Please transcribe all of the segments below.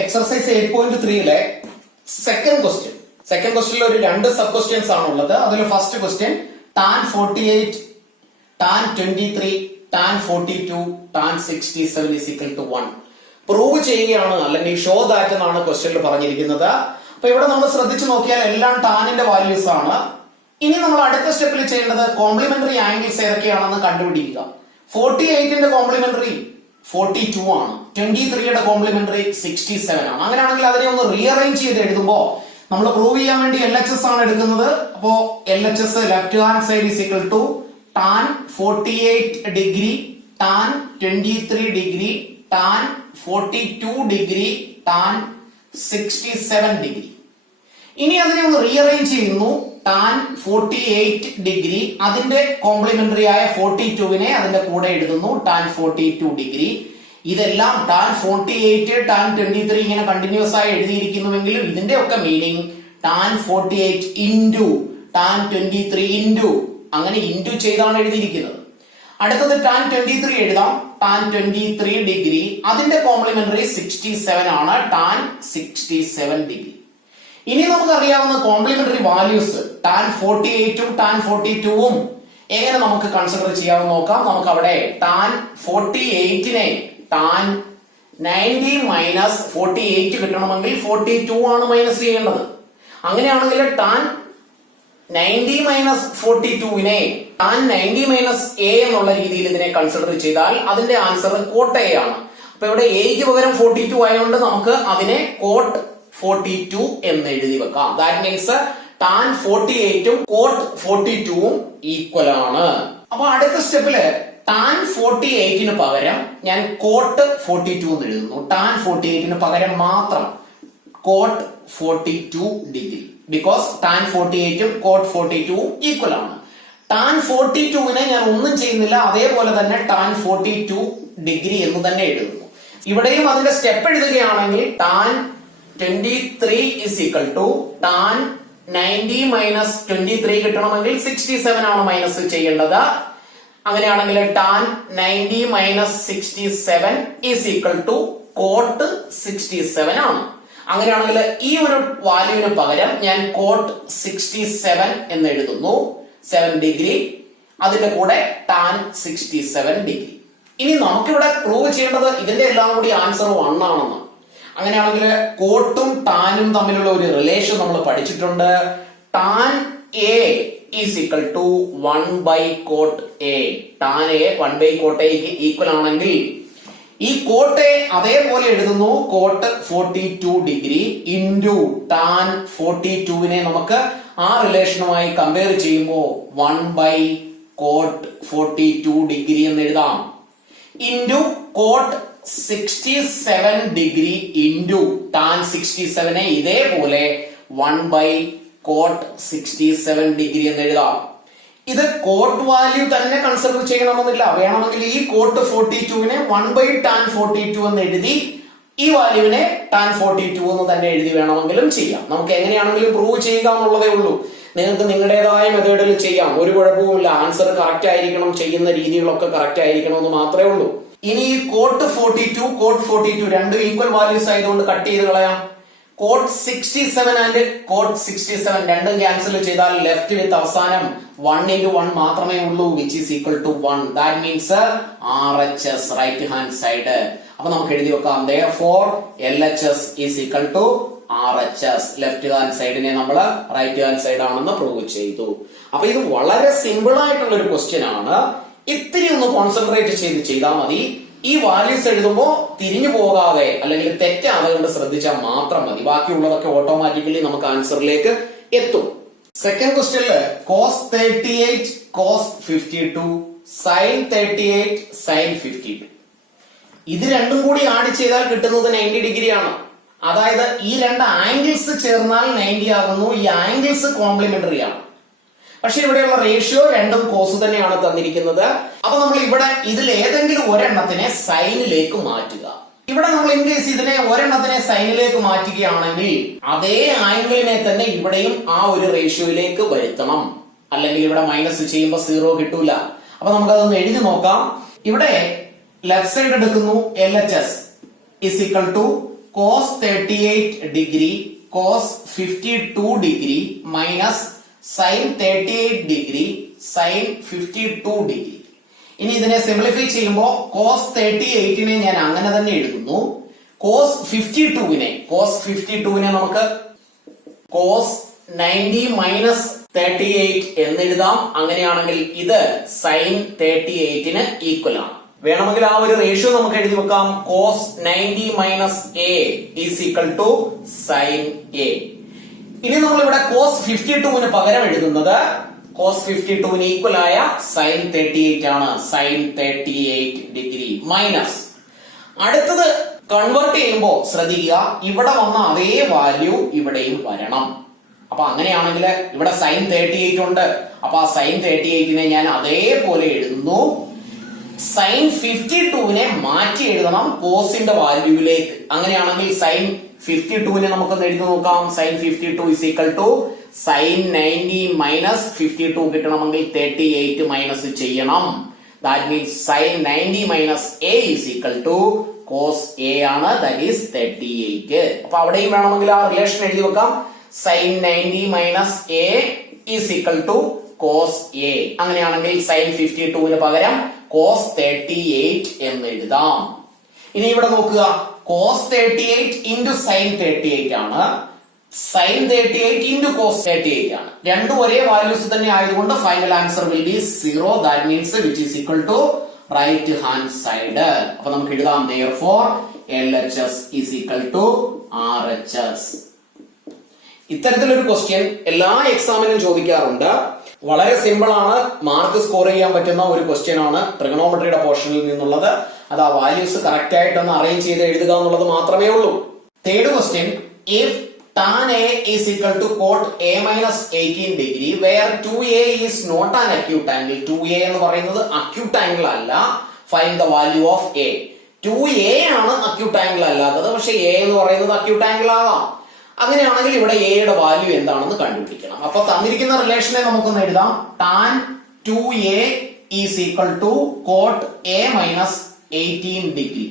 Exercise 8.3 second ക്വസ്റ്റ്യനിൽ ഒരു രണ്ട് സബ് ക്വസ്റ്റ്യൻസ് ആണ് ഉള്ളത്. അതിൽ first question tan 48, tan 23, tan 42, tan 67 is equal to 1 prove ചെയ്യുകയാണ്, അല്ലെങ്കിൽ ഷോ ദാറ്റ് എന്നാണ് ക്വസ്റ്റ്യനിൽ പറഞ്ഞിരിക്കുന്നത്. അപ്പൊ ഇവിടെ നമ്മൾ ശ്രദ്ധിച്ചു നോക്കിയാൽ എല്ലാം ടാനിന്റെ വാല്യൂസ് ആണ്. ഇനി നമ്മൾ അടുത്ത സ്റ്റെപ്പിൽ ചെയ്യേണ്ടത് കോംപ്ലിമെന്ററി ആംഗിൾസ് ഏതൊക്കെയാണെന്ന് കണ്ടുപിടിക്കുക. 48ന്റെ കോംപ്ലിമെന്ററി 42 ആണ്, 23യുടെ കോംപ്ലിമെന്ററി 67 ആണ്. അങ്ങനെയാണെങ്കിൽ അതിനെ ഒന്ന് റീഅറേഞ്ച് ചെയ്ത് എഴുതുമ്പോ നമ്മൾ പ്രൂവ് ചെയ്യാൻ വേണ്ടി LHS ആണ് എടുക്കുന്നത്. അപ്പോ LHS left hand side is equal to tan 48 degree, tan 23 degree, tan 42 degree, tan 67 degree. ഇനി അതിനെ ഒന്ന് റീഅറേഞ്ച് ചെയ്യുന്നു. tan 48 ഡിഗ്രി അതിന്റെ കോംപ്ലിമെന്ററി ആയ 42വിനെ അതിന്റെ കൂടെ എഴുതുന്നു, tan 42 ഡിഗ്രി. ഇതെല്ലാം tan 48, tan 23 ഇങ്ങനെ കണ്ടിന്യൂസ് ആയി എഴുതിയിരിക്കുന്നുവെങ്കിലും ഇതിന്റെ ഒക്കെ meaning tan 48 into tan 23 into അങ്ങനെ ഇൻറ്റു ചെയ്താണ് എഴുതിയിരിക്കുന്നത്. അടുത്തത് tan 23 എഴുതാം. tan 23 ഡിഗ്രി അതിന്റെ കോംപ്ലിമെന്ററി 67 ആണ്, tan 67 ഡിഗ്രി. ഇനി നമുക്കറിയാവുന്ന കോംപ്ലിമെന്ററി വാല്യൂസ് tan 48ഉം tan 42ഉം എങ്ങനെ നമുക്ക് കൺസിഡർ ചെയ്യാമെന്ന് നോക്കാം. നമുക്ക് അവിടെ tan 48നെ tan 90 മൈനസ് 48 കിട്ടണമെങ്കിൽ 42 ആണ് മൈനസ് ചെയ്യേണ്ടത്. അങ്ങനെയാണെങ്കിൽ tan 90 മൈനസ് 42വിനെ tan 90 മൈനസ് a എന്നുള്ള രീതിയിൽ ഇതിനെ കൺസിഡർ ചെയ്താൽ അതിന്റെ ആൻസർ കോട്ട് a ആണ്. അപ്പൊ ഇവിടെ എക്ക് പകരം 42 ആയതുകൊണ്ട് നമുക്ക് അതിനെ കോട്ട് 42 എന്ന് എഴുതി വെക്കാം. ദാറ്റ് മീൻസ് tan 48ഉം കോട്ട് 42ഉം ഈക്വൽ ആണ്. അപ്പൊ അടുത്ത സ്റ്റെപ്പില് tan 48ന് പകരം ഞാൻ കോട്ട് 42 എന്ന് എഴുതുന്നു. tan 48ന് പകരം മാത്രം കോട്ട് 42 ഡിഗ്രി, ബിക്കോസ് tan 48ഉം കോട്ട് 42ഉം ഈക്വൽ ആണ്. tan 42വിനെ ഞാൻ ഒന്നും ചെയ്യുന്നില്ല, അതേപോലെ തന്നെ tan 42 ഡിഗ്രി എന്ന് തന്നെ എഴുതുന്നു. ഇവിടെയും അതിന്റെ സ്റ്റെപ്പ് എഴുതുകയാണെങ്കിൽ tan 23 is equal to tan 90 minus 23 കിട്ടണമെങ്കിൽ 67 ആണ് മൈനസ് ചെയ്യേണ്ടത്. അങ്ങനെയാണെങ്കിൽ tan 90 minus 67 is equal to cot 67 ആണ്. അങ്ങനെയാണെങ്കിൽ ഈ ഒരു വാല്യൂവിന് പകരം ഞാൻ കോട്ട് 67 എന്ന് എഴുതുന്നു, 7 ഡിഗ്രി അതിന്റെ കൂടെ tan 67 ഡിഗ്രി. ഇനി നമുക്കിവിടെ പ്രൂവ് ചെയ്യേണ്ടത് ഇതിന്റെ എല്ലാം കൂടി ആൻസർ 1 ആണെന്ന്. അങ്ങനെയാണെങ്കിൽ കോട്ടും ടാനും തമ്മിലുള്ള ഒരു റിലേഷൻ നമ്മൾ പഠിച്ചിട്ടുണ്ട്. tan a is equal to 1 by cot a. tan a 1 by cot a equal ആണെങ്കിൽ ഈ കോട്ട് എ അതേപോലെ എഴുതുന്നു, കോട്ട് 42 ഡിഗ്രി ഇൻറ്റു tan 42വിനെ നമുക്ക് ആ റിലേഷനുമായി കമ്പയർ ചെയ്യുമ്പോൾ 1 by cot 42 ഡിഗ്രി എന്ന് എഴുതാം, into coat 67 degree into tan 67നെ ഇതേപോലെ 1 by cot 67 ഡിഗ്രി എന്ന് എഴുതാം. ഇത് കോട്ട് വാല്യൂ തന്നെ കൺസിഡർ ചെയ്യണമെന്നില്ല. വേണമെങ്കിൽ ഈ കോട്ട് 42വിനെ 1 by tan 42 എന്ന് എഴുതി ഈ വാല്യൂവിനെ tan 42 എന്ന് തന്നെ എഴുതി വേണമെങ്കിലും ചെയ്യാം. നമുക്ക് എങ്ങനെയാണെങ്കിലും പ്രൂവ് ചെയ്യുക എന്നുള്ളതേ ഉള്ളൂ. നിങ്ങൾക്ക് നിങ്ങളുടേതായ മെത്തേഡിൽ ചെയ്യാം, ഒരു കുഴപ്പവുമില്ല. ആൻസർ കറക്റ്റ് ആയിരിക്കണം, ചെയ്യുന്ന രീതികളൊക്കെ കറക്റ്റ് ആയിരിക്കണം എന്ന് മാത്രമേ ഉള്ളൂ. ഇനി ഈ കോട്ട് 42 കോട്ട് 42 രണ്ടും ഈക്വൽ വാല്യൂസ് ആയതുകൊണ്ട് കട്ട് ചെയ്ത് കളയാം. കോട്ട് 67 ആൻഡ് കോട്ട് 67 രണ്ടും ക്യാൻസൽ ചെയ്താൽ ലെഫ്റ്റ് വിത്ത് അവസാനം 1 into 1 മാത്രമേ ഉള്ളൂ, which is equal to 1. That means RHS right hand side. അപ്പൊ നമുക്ക് എഴുതി വെക്കാം, therefore LHS is equal to RHS. Left hand സൈഡിനെ നമ്മൾ റൈറ്റ് ഹാൻഡ് സൈഡ് ആണെന്ന് പ്രൂവ് ചെയ്തു. അപ്പൊ ഇത് വളരെ സിമ്പിൾ ആയിട്ടുള്ള ഒരു ക്വസ്റ്റ്യൻ ആണ്. ഇത്തിരി ഒന്ന് കോൺസെൻട്രേറ്റ് ചെയ്താൽ മതി. ഈ വാല്യൂസ് എഴുതുമ്പോൾ തിരിഞ്ഞു പോകാതെ അല്ലെങ്കിൽ തെറ്റാതെ കൊണ്ട് ശ്രദ്ധിച്ചാൽ മാത്രം മതി. ബാക്കിയുള്ളതൊക്കെ ഓട്ടോമാറ്റിക്കലി നമുക്ക് ആൻസറിലേക്ക് എത്തും. സെക്കൻഡ് ക്വസ്റ്റ്യനില് cos 38 cos 52 sin 38 sin 52 ഇത് രണ്ടും കൂടി ആഡ് ചെയ്താൽ കിട്ടുന്നത് 90 ഡിഗ്രി ആണ്. അതായത് ഈ രണ്ട് ആംഗിൾസ് ചേർന്നാൽ 90 ആകുന്നു. ഈ ആംഗിൾസ് കോംപ്ലിമെന്ററി ആണ്. പക്ഷെ ഇവിടെയുള്ള റേഷ്യോ രണ്ടും കോസ് തന്നെയാണ് തന്നിരിക്കുന്നത്. അപ്പൊ നമ്മൾ ഇവിടെ ഇതിൽ ഏതെങ്കിലും ഒരെണ്ണത്തിനെ സൈനിലേക്ക് മാറ്റുക. ഇവിടെ നമ്മൾ ഇൻ കേസ് ഇതിനെ ഒരെണ്ണത്തിനെ സൈനിലേക്ക് മാറ്റുകയാണെങ്കിൽ അതേ ആംഗിളിനെ തന്നെ ഇവിടെയും ആ ഒരു റേഷ്യോയിലേക്ക് വരുത്തണം, അല്ലെങ്കിൽ ഇവിടെ മൈനസ് ചെയ്യുമ്പോൾ 0 കിട്ടൂല. അപ്പൊ നമുക്കതൊന്ന് എഴുതി നോക്കാം. ഇവിടെ ലെഫ്റ്റ് സൈഡ് എടുക്കുന്നു, LHS is equal to cos 38 degree cos 52 degree minus sine 38 degree sine 52 degree. ഇനി ഇതിനെ സിംപ്ലിഫൈ ചെയ്യുമ്പോൾ കോസ് 38നെ ഞാൻ അങ്ങനെ തന്നെ എഴുതുന്നു. കോസ് 52നെ നമുക്ക് കോസ് 90 മൈനസ് 38 എന്നെഴുതാം. അങ്ങനെയാണെങ്കിൽ ഇത് സൈൻ 38ന് ഈക്വൽ ആണ്. വേണമെങ്കിൽ ആ ഒരു റേഷ്യോ നമുക്ക് എഴുതി വെക്കാം. Cos 90 minus A is equal to sine A. ഇനി നമ്മൾ ഇവിടെ കോസ് 52ന് പകരം എഴുതുന്നത് കോസ് 52ന് ഈക്വൽ ആയ സൈൻ 38 ആണ്. സൈൻ 38 ഡിഗ്രി മൈനസ് അടുത്തത് കൺവേർട്ട് ചെയ്യുമ്പോൾ ശ്രദ്ധിക്കുക, ഇവിടെ വന്ന അതേ വാല്യൂ ഇവിടെയും വരണം. അപ്പൊ അങ്ങനെയാണെങ്കിൽ ഇവിടെ സൈൻ 38 ഉണ്ട്. അപ്പൊ ആ സൈൻ 38നെ ഞാൻ അതേപോലെ എഴുതുന്നു. സൈൻ 52നെ മാറ്റി എഴുതണം കോസിന്റെ വാല്യൂവിലേക്ക്. അങ്ങനെയാണെങ്കിൽ സൈൻ 52നെ നമുക്കൊന്ന് എഴുതി നോക്കാം. Sine 52 is equal to sine 90 minus 52 കിട്ടണമെങ്കിൽ 38 മൈനസ് ചെയ്യണം. That means sine 90 minus A is equal to cos A ആണ്. That is 38. അപ്പൊ അവിടെയും വേണമെങ്കിൽ ആ റിലേഷൻ എഴുതി വെക്കാം. Sine 90 minus A is equal to cos A. അങ്ങനെയാണെങ്കിൽ സൈൻ 52ന് പകരം കോസ് 38 എന്ന് എഴുതാം. ഇനി ഇവിടെ നോക്കുക, കോസ് 38 ഇൻറ്റു സൈൻ 38 ആണ്. സൈൻ 38 ഇൻറ്റു കോസ് 38 ആണ്. രണ്ടും ഒരേ വാല്യൂസ് തന്നെ ആയതുകൊണ്ട് final answer will be 0. That means which is equal to right hand side. അപ്പൊ നമുക്ക് എഴുതാം therefore LHS is equal to RHS. ഇത്തരത്തിലൊരു ക്വസ്റ്റ്യൻ എല്ലാ എക്സാമിനും ചോദിക്കാറുണ്ട്. വളരെ സിമ്പിൾ ആണ്, മാർക്ക് സ്കോർ ചെയ്യാൻ പറ്റുന്ന ഒരു ക്വസ്റ്റ്യൻ ആണ് ട്രിഗണോമെട്രിയുടെ പോർഷനിൽ നിന്നുള്ളത്. അത് ആ വാല്യൂസ് കറക്റ്റ് ആയിട്ടൊന്ന് അറേഞ്ച് ചെയ്ത് എഴുതുക എന്നുള്ളത് മാത്രമേ ഉള്ളൂ. Third question, if tan A is equal to cot A minus 18 degree where 2A is not an acute angle. 2A എന്ന് പറയുന്നത് acute angle അല്ല. Find the value of A. 2A ആണ് acute angle അല്ലാത്തത്, പക്ഷെ A എന്ന് പറയുന്നത് acute angle ആകാം. അങ്ങനെയാണെങ്കിൽ ഇവിടെ എയുടെ വാല്യൂ എന്താണെന്ന് കണ്ടുപിടിക്കണം. അപ്പൊ തന്നിരിക്കുന്ന റിലേഷനെ നമുക്കൊന്ന് എഴുതാം. tan 2A is equal to cot A minus 18 degree.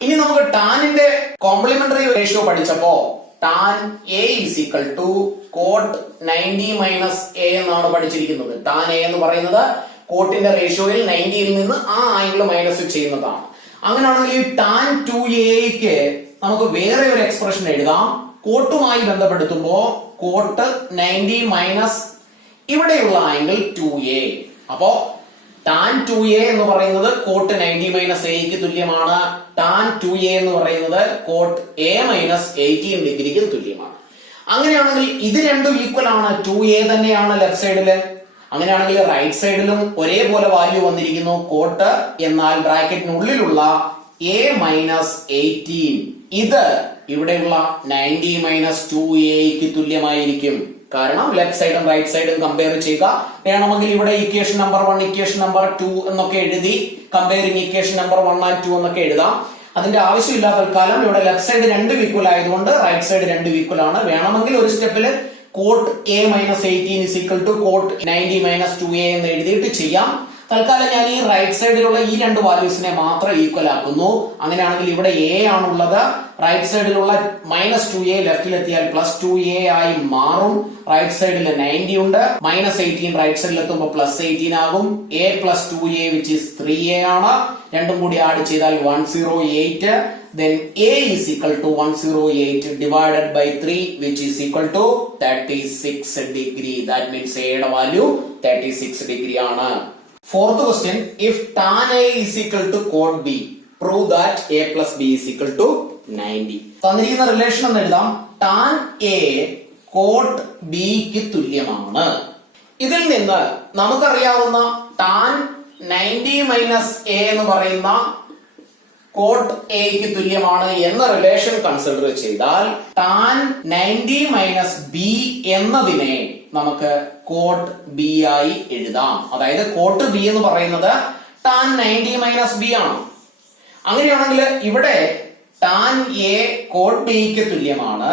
ഇനി നമുക്ക് ടാനിന്റെ കോംപ്ലിമെന്ററി റേഷ്യോ പഠിച്ചപ്പോ tan A is equal to cot 90 minus A എന്നാണ് പഠിച്ചിരിക്കുന്നത്. tan A എന്ന് പറയുന്നത് കോട്ടിന്റെ റേഷ്യോയിൽ 90ൽ നിന്ന് ആ ആംഗിൾ മൈനസ് ചെയ്യുന്നതാണ്. അങ്ങനെയാണെങ്കിൽ ഈ tan 2A നമുക്ക് വേറെ ഒരു എക്സ്പ്രഷൻ എഴുതാം. കോട്ടുമായി ബന്ധപ്പെടുത്തുമ്പോ കോട്ട് 90 മൈനസ് ഇവിടെയുള്ള ആംഗിൾ 2A. അപ്പോ tan 2A എന്ന് പറയുന്നത് കോട്ട് 90 മൈനസ് എക്ക് തുല്യമാണ്. tan 2A എന്ന് പറയുന്നത് കോട്ട് A മൈനസ് 18 ഡിഗ്രിക്ക് തുല്യമാണ്. അങ്ങനെയാണെങ്കിൽ ഇത് രണ്ടും ഈക്വൽ ആണ്. 2A തന്നെയാണ് ലെഫ്റ്റ് സൈഡില്. അങ്ങനെയാണെങ്കിൽ റൈറ്റ് സൈഡിലും ഒരേപോലെ വാല്യൂ വന്നിരിക്കുന്നു കോട്ട്. എന്നാൽ ബ്രാക്കറ്റിനുള്ളിലുള്ള A മൈനസ് 18 ഇത് ഇവിടെയുള്ള 90 മൈനസ് 2A തുല്യമായിരിക്കും. കാരണം ലെഫ്റ്റ് സൈഡും റൈറ്റ് സൈഡും കമ്പയർ ചെയ്യുക. വേണമെങ്കിൽ ഇവിടെ ഇക്വേഷൻ നമ്പർ 1 ഇക്വേഷൻ നമ്പർ 2 എന്നൊക്കെ എഴുതി കമ്പയറിംഗ് ഇക്വേഷൻ നമ്പർ 1 and 2 എന്നൊക്കെ എഴുതാം. അതിന്റെ ആവശ്യമില്ലാത്ത കാലം ഇവിടെ ലെഫ്റ്റ് സൈഡ് രണ്ടും ഈക്വൽ ആയതുകൊണ്ട് റൈറ്റ് സൈഡ് രണ്ടും ഈക്വൽ ആണ്. വേണമെങ്കിൽ ഒരു സ്റ്റെപ്പില് cot A minus 18 is equal to cot 90 minus 2A എന്ന് എഴുതിയിട്ട് ചെയ്യാം. തൽക്കാലം ഞാൻ ഈ റൈറ്റ് സൈഡിലുള്ള ഈ രണ്ട് വാല്യൂസിനെ മാത്രം ഈക്വൽ ആക്കുന്നു. അങ്ങനെയാണെങ്കിൽ ഇവിടെ A ആണുള്ളത്. റൈറ്റ് സൈഡിലുള്ള മൈനസ് 2A ലെഫ്റ്റിലെത്തിയാൽ പ്ലസ് 2A ആയി മാറും. റൈറ്റ് സൈഡിൽ 90 ഉണ്ട്. മൈനസ് 18 റൈറ്റ് സൈഡിൽ എത്തുമ്പോൾ പ്ലസ് 18 ആകും. A plus 2A which is 3A ആണ്. രണ്ടും കൂടി ആഡ് ചെയ്താൽ 108. Then A is equal to 108 divided by 3 which is equal to 36 degree. That means A യുടെ വാല്യൂ 36 degree ആണ്. Fourth question, if tan A is equal to cot B, prove that A plus B is equal to 90. തന്നിരിക്കുന്ന relation എന്ന് എഴുതാം. tan A cot B ക്ക് തുല്യമാണ്. ഇതിൽ നിന്ന് നമുക്കറിയാവുന്ന tan 90 മൈനസ് A എന്ന് പറയുന്ന കോട്ട് A ക്ക് തുല്യമാണ് എന്ന റിലേഷൻ കൺസിഡർ ചെയ്താൽ tan 90 മൈനസ് B എന്നതിനെ നമുക്ക് കോട്ട് B ആയി എഴുതാം. അതായത് കോട്ട് B എന്ന് പറയുന്നത് tan 90 മൈനസ് B ആണ്. അങ്ങനെയാണെങ്കിൽ ഇവിടെ tan A കോട്ട് B ക്ക് തുല്യമാണ്.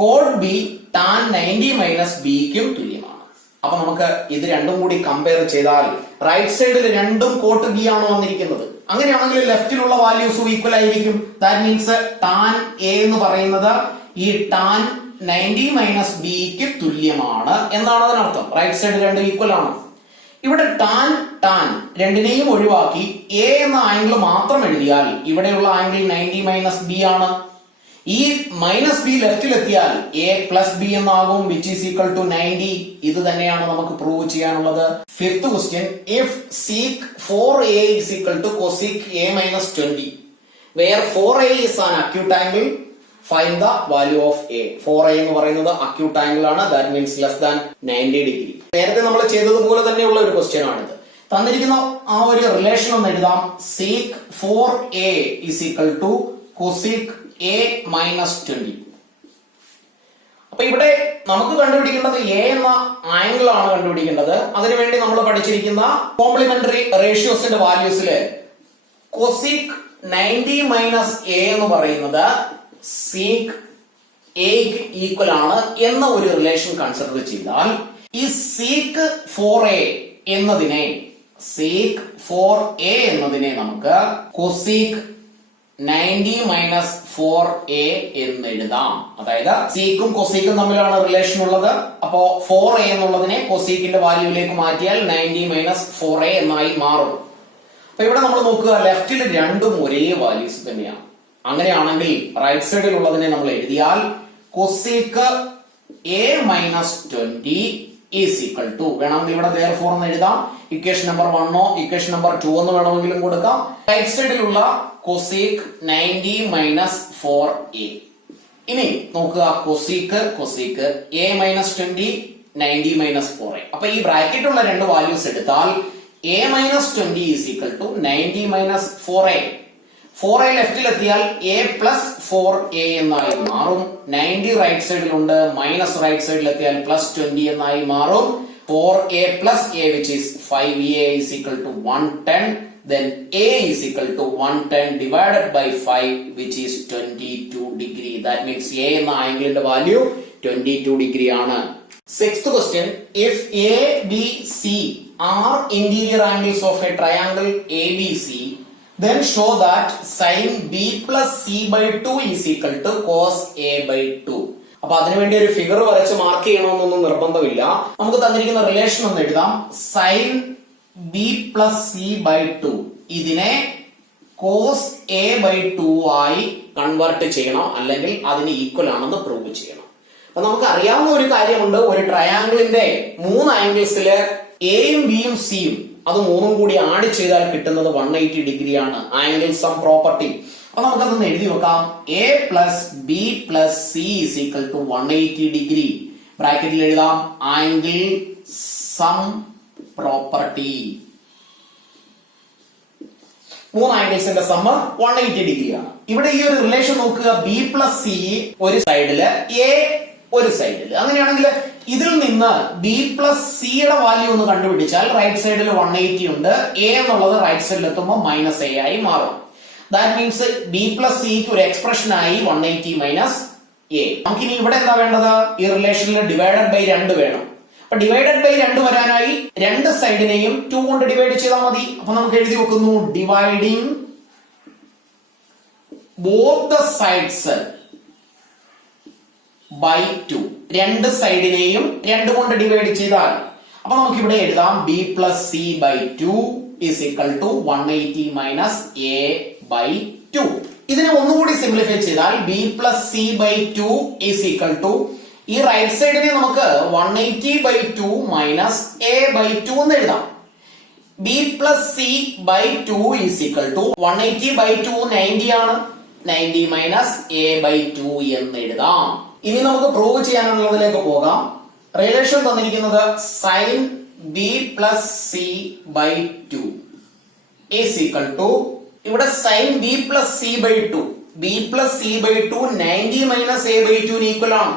Cot B tan 90 minus B ക്കും തുല്യമാണ്. അപ്പൊ നമുക്ക് ഇത് രണ്ടും കൂടി കമ്പയർ ചെയ്താൽ റൈറ്റ് സൈഡിൽ രണ്ടും കോട്ട് B ആണ് വന്നിരിക്കുന്നത്. അങ്ങനെയാണെങ്കിൽ ലെഫ്റ്റിലുള്ള വാല്യൂസും ഈക്വൽ ആയിരിക്കും. ദാറ്റ് മീൻസ് ടാൻ എ എന്ന് പറയുന്നത് ഈ ടാൻ 90 മൈനസ് ബിക്ക് തുല്യമാണ് എന്നാണ് അതിനർത്ഥം. റൈറ്റ് സൈഡ് രണ്ടും ഈക്വൽ ആണ്. ഇവിടെ ടാൻ ടാൻ രണ്ടിനെയും ഒഴിവാക്കി എ എന്ന ആംഗിൾ മാത്രം എഴുതിയാൽ ഇവിടെയുള്ള ആംഗിൾ 90 മൈനസ് ബി ആണ്. ഈ മൈനസ് ബി ലെഫ്റ്റിൽ എത്തിയാൽ എ പ്ലസ് ബി എന്നാകും, വിച്ച് ഈസ് ഈക്വൽ ടു 90. ഇത് തന്നെയാണ് നമുക്ക് പ്രൂവ് ചെയ്യാനുള്ളത്. Fifth question, if sec 4a is equal to cosec a minus 20 where 4a is an acute angle, find the value of a. 4a എന്ന് പറയുന്നത് acute angle ആണ്. That means less than 90 degree. നേരത്തെ നമ്മൾ ചെയ്തതുപോലെ തന്നെയുള്ള ഒരു question ആണിത്. തന്നിരിക്കുന്ന ആ ഒരു റിലേഷൻ ഒന്ന് എഴുതാം. Sec 4a is equal to cosec a minus 20. അപ്പൊ ഇവിടെ നമുക്ക് കണ്ടുപിടിക്കേണ്ടത് എ എന്ന ആംഗിൾ ആണ് കണ്ടുപിടിക്കേണ്ടത്. അതിനുവേണ്ടി നമ്മൾ പഠിച്ചിരിക്കുന്ന കോംപ്ലിമെന്ററി റേഷ്യോസിന്റെ വാല്യൂസില് കൊസീക് 90 മൈനസ് എ എന്ന് പറയുന്നത് സീക് എക്ക് ഈക്വൽ ആണ് എന്ന ഒരു റിലേഷൻ കൺസിഡർ ചെയ്താൽ ഈ സീക് 4a എന്നതിനെ നമുക്ക് കൊസീക് 90 മൈനസ് 4a എന്ന് എഴുതാം. അതായത് സീക്കും കൊസീക്കും തമ്മിലാണ് റിലേഷൻ ഉള്ളത്. അപ്പോ 4a എന്നുള്ളതിനെ കൊസീക്കിന്റെ വാല്യൂവിലേക്ക് മാറ്റിയാൽ 90 മൈനസ് 4a എന്നായി മാറും. അപ്പൊ ഇവിടെ നമ്മൾ നോക്കുക, ലെഫ്റ്റിൽ രണ്ടും ഒരേ വാല്യൂസ് തന്നെയാണ്. അങ്ങനെയാണെങ്കിൽ റൈറ്റ് സൈഡിൽ ഉള്ളതിനെ നമ്മൾ എഴുതിയാൽ cosec a minus 20 is equal to, വേണമെങ്കിൽ ഇവിടെ therefore എന്ന് എഴുതാം. ഇക്വേഷൻ നമ്പർ 1 ഇക്വേഷൻ നമ്പർ 2 എന്ന് വേണമെങ്കിലും കൊടുക്കാം. റൈറ്റ് സൈഡിലുള്ള കൊസീക് 90 മൈനസ് 4a. ഇനി നോക്കുക, cosec a minus 20 90 minus 4a. അപ്പൊ ഈ ബ്രാക്കറ്റിലുള്ള രണ്ട് വാല്യൂസ് എടുത്താൽ a minus 20 is equal to 90 minus 4a. 4a ലെഫ്റ്റിൽ എത്തിയാൽ a പ്ലസ് 4a എന്നായി മാറും. 90 റൈറ്റ് സൈഡിലുണ്ട്, മൈനസ് റൈറ്റ് സൈഡിൽ എത്തിയാൽ പ്ലസ് 20 എന്നായി മാറും. 4a plus a which is 5a is equal to 110. Then a is equal to 110 divided by 5 which is 22 degree. That means a എന്ന ആംഗിളിന്റെ value 22 degree ആണ്. Sixth question, if a, b, c are interior angles of a triangle ABC, then show that sin b plus c by 2 is equal to cos a by 2. അപ്പൊ അതിനുവേണ്ടി ഒരു figure വരച്ച് mark ചെയ്യണമെന്നൊന്നും നിർബന്ധമില്ല. നമുക്ക് തന്നിരിക്കുന്ന relation ഒന്ന് എഴുതാം. Sine B plus C by 2 ഇതിനെ കോസ് എ ബൈ 2 ആയി കൺവേർട്ട് ചെയ്യണം, അല്ലെങ്കിൽ അതിന് ഈക്വൽ ആണെന്ന് പ്രൂവ് ചെയ്യണം. അപ്പൊ നമുക്ക് അറിയാവുന്ന ഒരു കാര്യമുണ്ട്, ഒരു ട്രയാങ്കിളിന്റെ 3 ആംഗിൾസില് എയും ബിയും സിയും അത് മൂന്നും കൂടി ആഡ് ചെയ്താൽ കിട്ടുന്നത് 180 ഡിഗ്രി ആണ്. Angle sum property. അപ്പൊ നമുക്കതൊന്ന് എഴുതി വെക്കാം. A plus B plus C is equal to 180 degree. ബ്രാക്കറ്റിൽ എഴുതാം ആംഗിൾ സം പ്രോപ്പർട്ടി. 3 ആംഗിൾസിന്റെ സമ്മ് 180 ഡിഗ്രിയാണ്. ഇവിടെ ഈ ഒരു റിലേഷൻ നോക്കുക, ബി പ്ലസ് സി ഒരു സൈഡില്, എ ഒരു സൈഡില്. അങ്ങനെയാണെങ്കിൽ ഇതിൽ നിന്ന് ബി പ്ലസ് സിയുടെ വാല്യൂ ഒന്ന് കണ്ടുപിടിച്ചാൽ റൈറ്റ് സൈഡിൽ 180 ഉണ്ട്, എ എന്നുള്ളത് റൈറ്റ് സൈഡിൽ എത്തുമ്പോൾ മൈനസ് എ ആയി മാറും. ദാറ്റ് മീൻസ് ബി പ്ലസ് സിക്ക് ഒരു എക്സ്പ്രഷൻ ആയി 180 മൈനസ് എ. നമുക്കിനി ഇവിടെ എന്താ വേണ്ടത്? ഈ റിലേഷനിൽ ഡിവൈഡഡ് ബൈ 2 വേണം. അപ്പൊ ഡിവൈഡഡ് ബൈ 2 വരാനായി രണ്ട് സൈഡിനെയും 2 കൊണ്ട് ഡിവൈഡ് ചെയ്താൽ മതി. അപ്പൊ നമുക്ക് എഴുതി വെക്കുന്നു, dividing both the sides by 2. രണ്ട് സൈഡിനെയും 2 കൊണ്ട് ഡിവൈഡ് ചെയ്താൽ അപ്പൊ നമുക്ക് ഇവിടെ എഴുതാം B plus C by 2 is equal to 180 minus A by 2. ഇതിനെ ഒന്നുകൂടി സിംപ്ലിഫൈ ചെയ്താൽ B plus C by 2 is equal to, ഈ റൈറ്റ് സൈഡിനെ നമുക്ക് 180 ബൈ 2 മൈനസ് എ ബൈ 2 എന്ന് എഴുതാം. B plus C by 2 is equal to 180 by 2 90 ആണ്. 90 minus A by 2 എന്ന് എഴുതാം. ഇനി നമുക്ക് പ്രൂവ് ചെയ്യാനുള്ളതിലേക്ക് പോകാം. റിലേഷൻ തന്നിരിക്കുന്നത് sine B plus C by 2 is equal to, ഇവിടെ sine B plus C by 2, B plus C by 2 90 minus A by 2 equal ആണ്.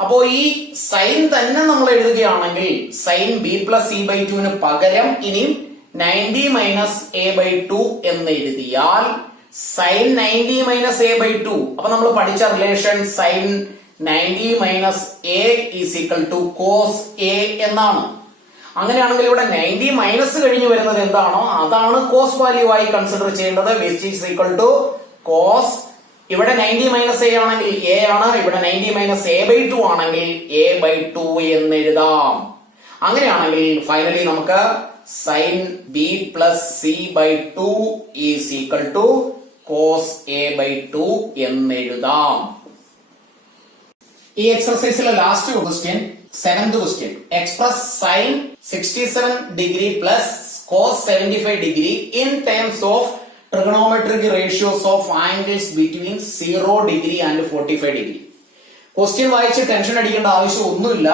അപ്പോ ഈ സൈൻ തന്നെ നമ്മൾ എഴുതുകയാണെങ്കിൽ sine B plus C by 2 പകരം ഇനി 90 മൈനസ് എ ബൈ 2 എന്ന് എഴുതിയാൽ സൈൻ 90 മൈനസ് എ ബൈ 2. അപ്പൊ നമ്മൾ പഠിച്ച relation sine 90 minus A is equal to cos A എന്നാണ്. അങ്ങനെയാണെങ്കിൽ ഇവിടെ 90 മൈനസ് കഴിഞ്ഞ് വരുന്നത് എന്താണോ അതാണ് കോസ് വാല്യൂ ആയി കൺസിഡർ ചെയ്യേണ്ടത്, which is equal to cos. ഇവിടെ 90 മൈനസ് എ ആണെങ്കിൽ എ ആണ്, ഇവിടെ 90 മൈനസ് എ ബൈ 2 ആണെങ്കിൽ എ ബൈ 2 എന്ന് എഴുതാം. അങ്ങനെയാണെങ്കിൽ ഫൈനലി നമുക്ക് sine B plus C by 2 is equal to cos A by 2 എന്ന് എഴുതാം. ഈ എക്സർസൈസിലെ last question, 7th question, express sine 67 degree plus cos 75 degree in terms of trigonometric ratios of angles between 0 degree and 45 degree. Question വായിച്ച് tension അടിക്കേണ്ട ആവശ്യം ഒന്നുമില്ല.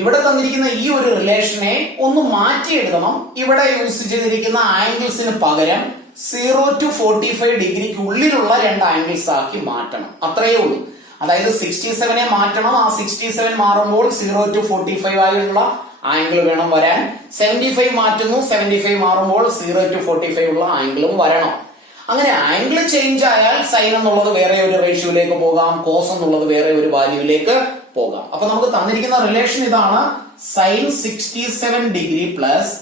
ഇവിടെ തന്നിരിക്കുന്ന ഈ ഒരു റിലേഷനെ ഒന്ന് മാറ്റി എഴുതണം. ഇവിടെ യൂസ് ചെയ്തിരിക്കുന്ന ആംഗിൾസിന് പകരം 0 to 45 ഡിഗ്രിക്ക് ഉള്ളിലുള്ള രണ്ട് ആംഗിൾസ് ആക്കി മാറ്റണം. അത്രയേ ഉള്ളൂ. അതായത് 67 മാറ്റണം. ആ 67 മാറുമ്പോൾ 0 to 45 ആയുള്ള ആംഗിൾ വേണം വരാൻ. 75 മാറ്റുന്നു, 75 മാറുമ്പോൾ 0 to 45 ഉള്ള ആംഗിളും വരണം. അങ്ങനെ ആംഗിൾ ചേഞ്ച് ആയാൽ സൈൻ എന്നുള്ളത് വേറെ ഒരു റേഷ്യോയിലേക്ക് പോകാം, കോസ് എന്നുള്ളത് വേറെ ഒരു വാല്യൂയിലേക്ക് പോകാം. അപ്പൊ നമുക്ക് തന്നിരിക്കുന്ന റിലേഷൻ ഇതാണ്, sine 67 degree plus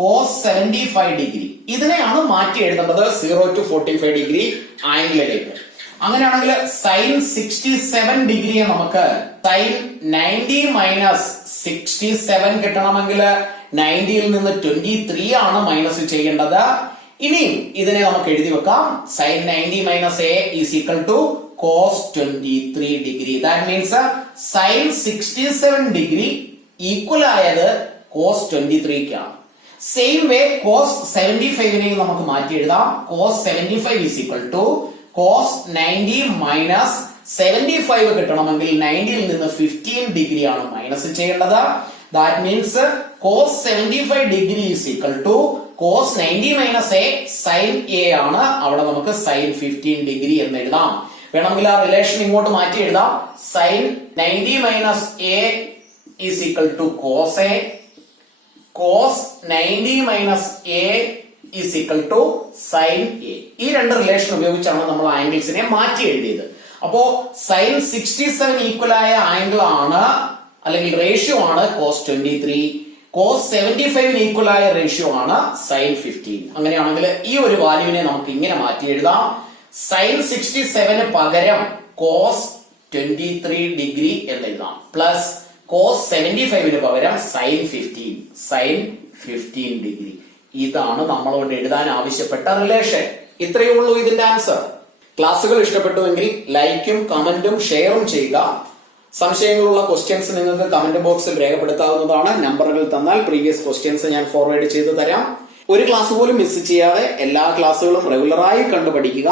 cos 75 degree. ഇതിനെയാണ് മാറ്റി എഴുതേണ്ടത് 0 to 45 ഡിഗ്രി ആംഗിളിലേക്ക്. അങ്ങനെയാണെങ്കിൽ സൈൻ 67 ഡിഗ്രിയെ നമുക്ക് സൈൻ 90 മൈനസ് 67 കിട്ടണമെങ്കിൽ 90യിൽ നിന്ന് 23 ആണ് മൈനസ് ചെയ്യേണ്ടത്. ഇനിയും ഇതിനെ നമുക്ക് എഴുതി വെക്കാം, sine 90 minus A is equal to cos 23 degree. That means sine 67 degree equal ആയത് കോസ് 23ക്കാണ്. സെയിം വേ കോസ് 75നെയും നമുക്ക് മാറ്റി എഴുതാം. Cos 75 is equal to cos 90 minus 75 കിട്ടണമെങ്കിൽ 90യിൽ നിന്ന് 15 ഡിഗ്രി ആണ് മൈനസ് ചെയ്യേണ്ടത്. That means cos 75 degree is equal to cos 90 minus A sine A ആണ്. അവിടെ നമുക്ക് സൈൻ 15 ഡിഗ്രി എന്ന് എഴുതാം. വേണമെങ്കിൽ ആ റിലേഷൻ ഇങ്ങോട്ട് മാറ്റി എഴുതാം. Sine 90 minus A is equal to cos A, cos 90 minus A is equal to sine A. ഈ രണ്ട് റിലേഷൻ ഉപയോഗിച്ചാണ് നമ്മൾ ആംഗിൾസിനെ മാറ്റി എഴുതിയത്. അപ്പോ സൈൻ 67 ഈക്വൽ ആയ ആംഗിൾ ആണ് അല്ലെങ്കിൽ റേഷ്യോ ആണ് കോസ് 23. കോസ് 75 ഈക്വൽ ആയ റേഷ്യോ ആണ് സൈൻ 15. അങ്ങനെയാണെങ്കിൽ ഈ ഒരു വാല്യൂവിനെ നമുക്ക് ഇങ്ങനെ മാറ്റി എഴുതാം. സൈൻ 67 പകരം കോസ് 23 ഡിഗ്രി എന്ന് എഴുതാം, പ്ലസ് കോസ് 75 പകരം സൈൻ 15 ഡിഗ്രി. ഇതാണ് നമ്മളോട് എഴുതാൻ ആവശ്യപ്പെട്ട റിലേഷൻ. ഇത്രയേ ഉള്ളൂ ഇതിന്റെ ആൻസർ. ക്ലാസ്സുകൾ ഇഷ്ടപ്പെട്ടുവെങ്കിൽ ലൈക്കും കമന്റും ഷെയറും ചെയ്യുക. സംശയങ്ങളുള്ള ക്വസ്റ്റ്യൻസ് നിങ്ങൾക്ക് കമന്റ് ബോക്സിൽ രേഖപ്പെടുത്താവുന്നതാണ്. നമ്പറുകൾ തന്നാൽ പ്രീവിയസ് ക്വസ്റ്റ്യൻസ് ഞാൻ ഫോർവേഡ് ചെയ്തു തരാം. ഒരു ക്ലാസ് പോലും മിസ് ചെയ്യാതെ എല്ലാ ക്ലാസ്സുകളും റെഗുലറായി കണ്ടു പഠിക്കുക.